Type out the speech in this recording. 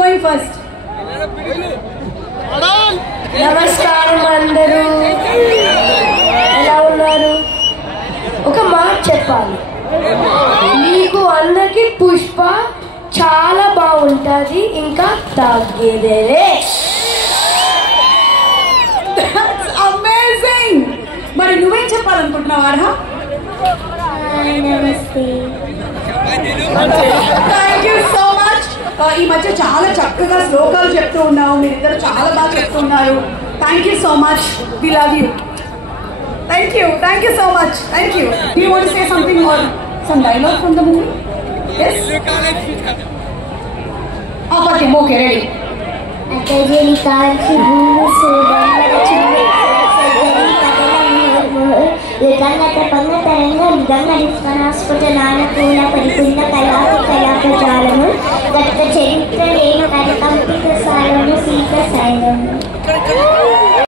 Going first? నమస్కారం అందరూ, ఎలా ఉన్నారు? ఒక మాట చెప్పాలి, మీకు అందరికి పుష్ప చాలా బాగుంటుంది, ఇంకా తగ్గేదే. అమేజింగ్. మరి నువ్వేం చెప్పాలనుకుంటున్నావు అర్హ? నమస్తే. Thank you so much. ఈ మధ్య చాలా చక్కగా శ్లోకాలు చెప్తూ ఉన్నావు, మీరిద్దరు చాలా బాగా చెప్తున్నారు. Thank you so much, we love you. Thank you so much. Thank you. Do you want to say something or some dialogue from the movie? yes. Okay, ready. అతజని కాల్చి భూమి గంగత పంగతరంగా గంగ నిస్పనాస్ఫుట నానకూల పరిపూర్ణ కళాపజాలము గత చరిత్ర లేని కంపిత సాయము సీత సాయం